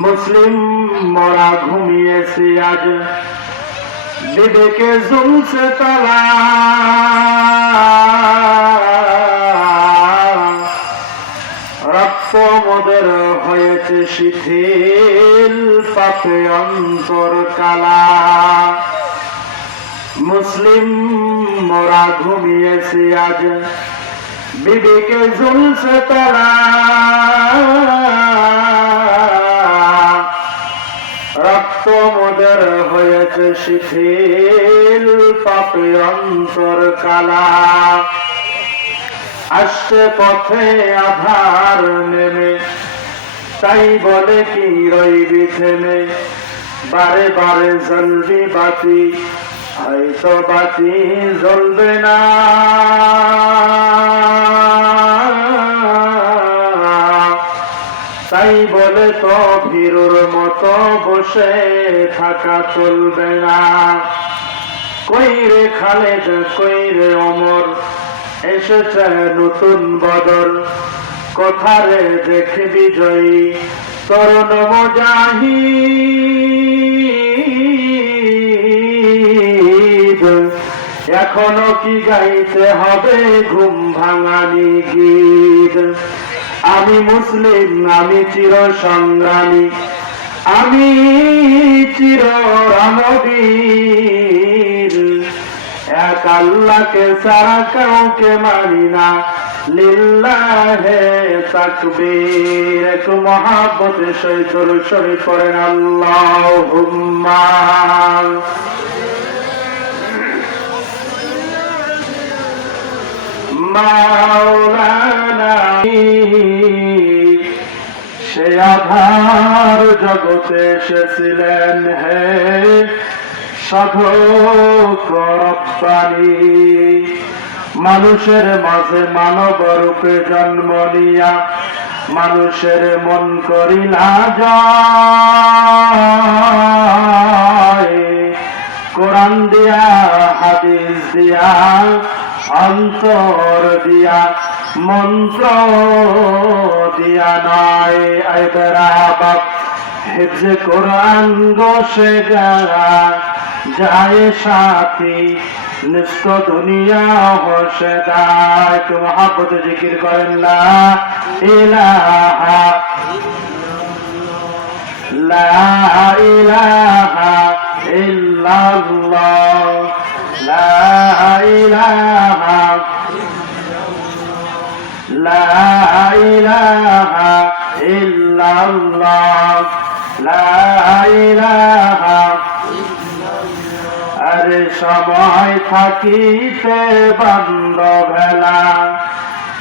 মুসলিম মোরা ঘুমিয়েছি আজ, বিবেকে ঝুলছে তালা। রক্ত মোদের হয়েছে শিথিল, পাপে অন্তর কালা। মুসলিম মোরা ঘুমিয়েছি আজ, বিবেকে ঝুলছে তালা। রক্ত মোদের হয়েছে শিথিল, পাপে অন্তর কালা। আসছে পথে আধার নেমে, তাই বলে কি রইবি থেমে। বারে বারে জ্বলবি বাতি, হয়তো বাতি জ্বলবে না। তাই বলে তো ভীরুর মতো বসে থাকা চলবে না। কই রে খালেদ, কই রে ওমর, এসেছে নতুন বদর। কোথারে দেখে বিজয়ী তরুণ মুজাহিদ। এখনো কি গাইতে হবে ঘুম ভাঙানি গীত। আমি মুসলিম, আমি চির সংগ্রামী, আমি চির রামবীর। এক আল্লাহকে ছাড়া কাউকে মানি না, লিল্লাহে তাকবীর। একটু মহাব্বতে সহিত শরীফ পড়েন আল্লাহুম্মা। মাওলানা সে আধার জগতে এসেছিলেন হে সাধক রব্বানী। মানুষের মাঝে মানব রূপে জন্ম নিয়া, মানুষের মন করিলা জয়। কোরআন দিয়া হাদিস দিয়া অন্তর দিয়া, মন্ত্র দিয়া নয়। আইবেরা বাপ হিফজে কোরআন গোশে গা যায় সাথী, নিষ্ঠ দুনিয়া হোসে দায়। তো মহাব্বতে জিকির করেন লা ইলাহা লা ইলাহা ইল্লাল্লাহ, লা ইলাহা লা ইলাহা ইল্লাল্লাহ, লা ইলাহা। আরে সময় থাকিতে বান্ধবেলা,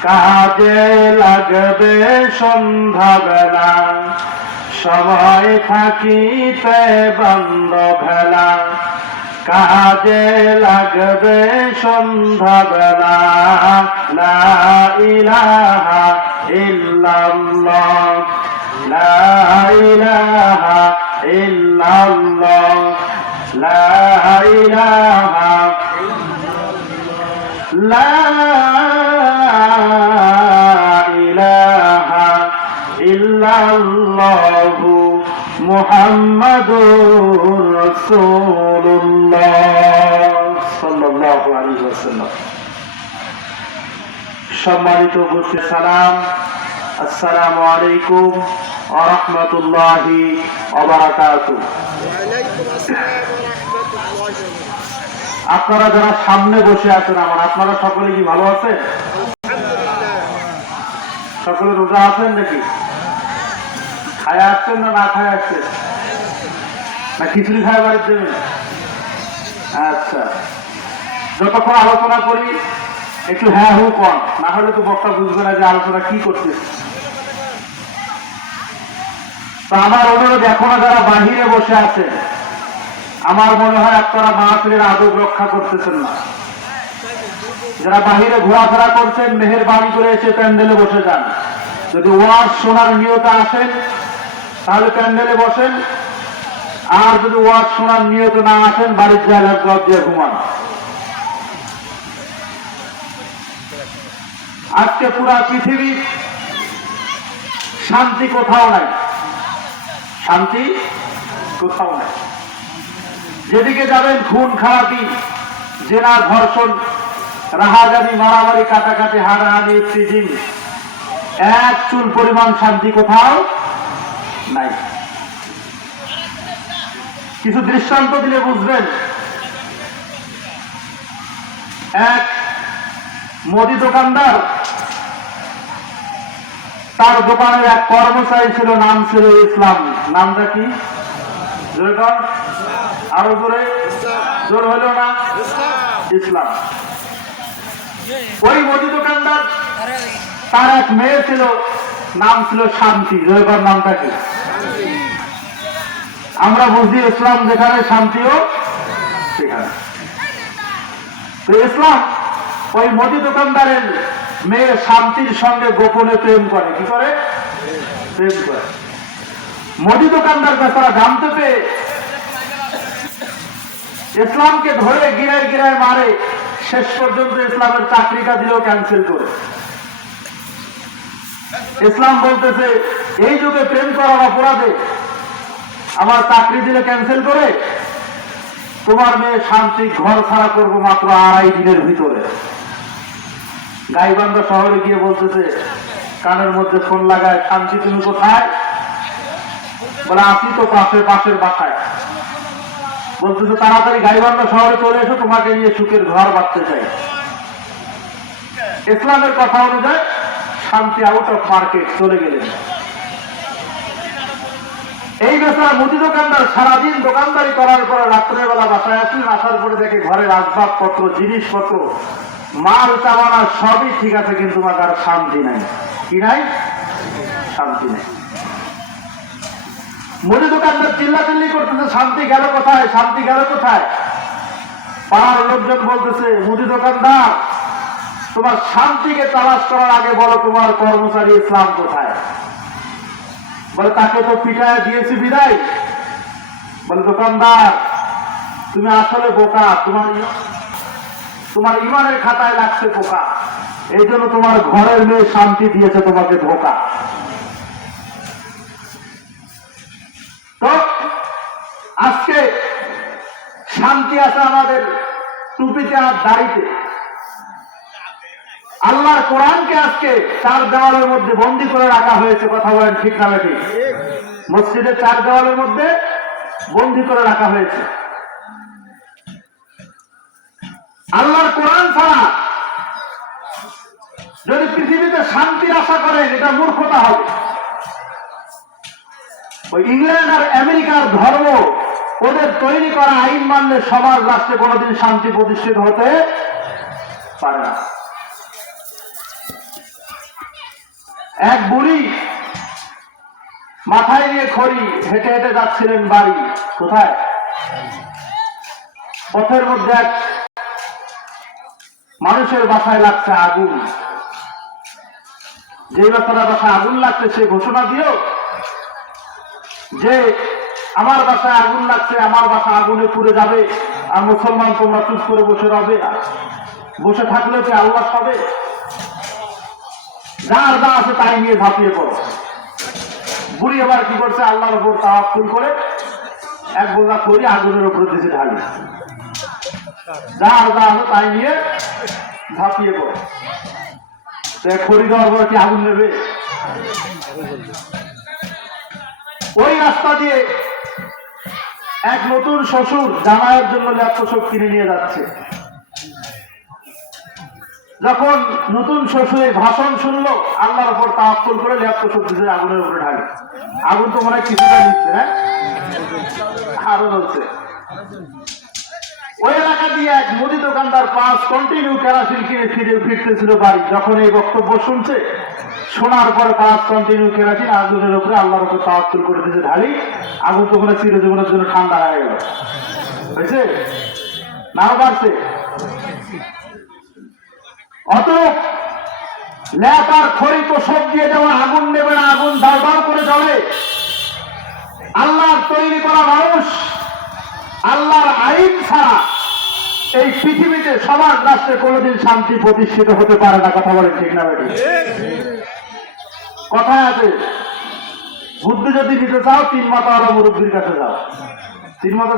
কাজে লাগবে সন্ধ্যাবেলা। সময় থাকিতে বান্ধবেলা, কাজে লাগবে সন্ধ্যাবেলা। লা ইলাহা ইল্লাল্লাহ, লা ইলাহা ইল্লাল্লাহ, লা ইলাহা লা ইলাহা ইল্লাল্লাহু মুহাম্মাদুর রাসূলুল্লাহ সাল্লাল্লাহু আলাইহি ওয়াসাল্লাম। সম্মানিত উপস্থিত, সালাম, আসসালামু আলাইকুম ওয়া রাহমাতুল্লাহি ওয়া বারাকাতুহু। আপনারা যারা সামনে বসে আছেন আমার, আপনারা সকলে কি ভালো আছেন? সকলে রোজা আছেন নাকি? খায় আসছেন না না খায় আসছেন? না খিচুড়ি খায় বাড়ির দেবেন? আচ্ছা, যতক্ষণ আলোচনা করি একটু হ্যাঁ হু কন, না হলে তো বক্তা বুঝবে না যে আলোচনা কি করতেছে। তো আমার অনুরোধ, এখনো যারা বাহিরে বসে আছেন, আমার মনে হয় আপনারা মাহফিলের আদব রক্ষা করতেছেন না। যারা বাহিরে ঘোরাফেরা করছেন, মেহেরবানি করে এসে প্যান্ডেলে বসে যান। যদি ওয়াজ শোনার নিয়তে আসেন তাহলে প্যান্ডেলে বসেন, আর যদি ওয়াজ শোনার নিয়তে না আসেন বাড়ির জায়গা গদ দিয়ে ঘুমান। আজকে পুরা পৃথিবী শান্তি কোথাও নাই। শান্তি কোথাও নাই। যেদিকে যাবেন খুন খারাপি, জেনা, ধর্ষণ, রাহাজানি, মারামারি, কাটাকাটি, হানাহানি, ফ্রিজিং, এক চুল পরিমাণ শান্তি কোথাও নাই। কিছু দৃষ্টান্ত দিলে বুঝবেন। এক মুদি দোকানদার, তার দোকানের এক কর্মচারী ছিল, নাম ছিল ইসলাম। নামটা কি? আরো জোরে, জোর হইল না? ইসলাম। ওই মুদি দোকানদার, তার এক মেয়ে ছিল, নাম ছিল শান্তি। জয়কর নামটা কি? আমরা বুঝি ইসলাম যেখানে, শান্তিও সেখানে। তো ইসলাম ওই মুদি দোকানদারের মেয়ে শান্তির সঙ্গে গোপনে প্রেম করে। কি করে? প্রেম করে। মুদি দোকানদার বেচারা জানতে পেয়ে ইসলামকে ধরে গিরায় গিরায় মারে। শেষ পর্যন্ত ইসলামের চাকরিটা দিল ক্যান্সেল করে। ইসলাম বলতেছে, এই যুগে প্রেম করার অপরাধে আমার চাকরি দিলে ক্যান্সেল করে তোমার মেয়ে শান্তি ঘর ছাড়া করবো মাত্র 2.5 দিনের ভিতরে। গাইবান্ধা শহরে গিয়ে বলতেছে, কানের মধ্যে ফোন লাগায়, শান্তি তুমি কোথায়? বলে আসি তো পাশের বাসায়। বলতেছে তাড়াতাড়ি গাইবান্ধা শহরে চলে এসো, তোমাকে নিয়ে সুখের ঘর বাঁধতে চাই। ইসলামের কথা অনুযায়ী শান্তি আউট অফ মার্কেট চলে গেলেন। এই বেচারা মুদি দোকানদার সারাদিন দোকানদারি করার পরে রাত্রের বেলা বাসায় আসলেন। আসার পরে দেখে ঘরের আসবাবপত্র, জিনিসপত্র, মাল চামানা সবই ঠিক আছে, কিন্তু তার শান্তি নাই। কি নাই? শান্তি নাই। মুদি দোকানদার চিল্লাচিল্লি করতেছে, শান্তি গেল কোথায়? শান্তি গেল কোথায়? পাড়ার লোকজন বলতেছে, মুদি দোকানদার, তোমার শান্তিকে তালাশ করার আগে বলো তোমার কর্মচারী ইসলাম কোথায়? বলে তাকে তো পিটায় দিয়েছি বিদায়। বলে দোকানদার, তুমি আসলে বোকা, তোমার ইমানের খাতায় লাগছে পোকা, এই জন্য তোমার ঘরের মেয়ে শান্তি দিয়েছে তোমাকে ধোকা। তো আজকে শান্তি আছে আমাদের টুপিতে আর দাড়িতে। আল্লাহর কোরআনকে আজকে 4 দেওয়ালের মধ্যে বন্দী করে রাখা হয়েছে। কথা বলেন ঠিক না ঠিক? মসজিদের 4 দেওয়ালের মধ্যে বন্দী করে রাখা হয়েছে। আল্লাহর কোরআন ছাড়া যদি পৃথিবীতে শান্তির আশা করেন, এটা মূর্খতা হবে। ওই ইংল্যান্ড আর আমেরিকার ধর্ম, ওদের তৈরি করা আইন মানলে সমাজ রাষ্ট্রে কোনোদিন শান্তি প্রতিষ্ঠিত হতে পারে না। এক বুড়ি মাথায় নিয়ে খড়ি হেঁটে হেঁটে যাচ্ছিলেন বাড়ি। কোথায়? পথের মধ্যে এক মানুষের বাসায় লাগছে আগুন। যে বাচ্চারা বাসায় আগুন লাগছে সে ঘোষণা দিও যে আমার বাসায় আগুন লাগছে, আমার বাসা আগুনে পুড়ে যাবে, আর মুসলমান তোমরা চুপ করে বসে রবে। বসে থাকলে কি আল্লাহ হবে? যার যা আছে তাই নিয়ে ঝাঁপিয়ে পড়ো। বুড়ি আবার কি করছে? আল্লাহর উপর তাওয়াক্কুল করে এক বোঝা করি আগুনের উপর দিয়েছে ঢালি। যার যা আছে তাই নিয়ে ঝাঁপিয়ে পড়ে। খড়ি দেওয়ার পর কি আগুন নেবে? ওই রাস্তা দিয়ে এক নতুন শ্বশুর জামাইয়ের জন্য ল্যাপটপ কিনে নিয়ে যাচ্ছে। যখন নতুন শ্বশুরের ভাষণ শুনলো, আল্লাহর উপর তাওয়াক্কুল করে ল্যাপটপ দিয়েছে আগুনের উপরে ঢালে। আগুন তো মনে হয় কিছুটা নিচ্ছে, হ্যাঁ, আরো হচ্ছে। ওই এলাকা দিয়ে এক মুদি দোকানদার 5 কন্টিনিউ কেরাসিন কিনে ফিরতেছিল বাড়ি। যখন এই বক্তব্য শুনছে, শোনার পরে 5 কন্টিনিউ কেরাসিন আগুনের উপরে আল্লাহর উপর তাওয়াক্কুল করে দিয়েছে ঢালি। আগুন তো মনে চিরজীবনের জন্য ঠান্ডা হয়ে গেল। হয়েছে না? বাড়ছে। অত ল্যাপ আর খড়ি তো সব দিয়ে যেমন আগুন নেবে না, আগুন দারদার করে জ্বলে। আল্লাহর তৈরি করা মানুষ আল্লাহর আইন ছাড়া এই পৃথিবীতে সমাজ রাষ্ট্রে কোনোদিন শান্তি প্রতিষ্ঠিত হতে পারে না। কথা বলেন ঠিক না? কথায় আছে বুদ্ধি যদি নিতে চাও 3 মাথা মুরব্বীর কাছে যাও। 3 মাথা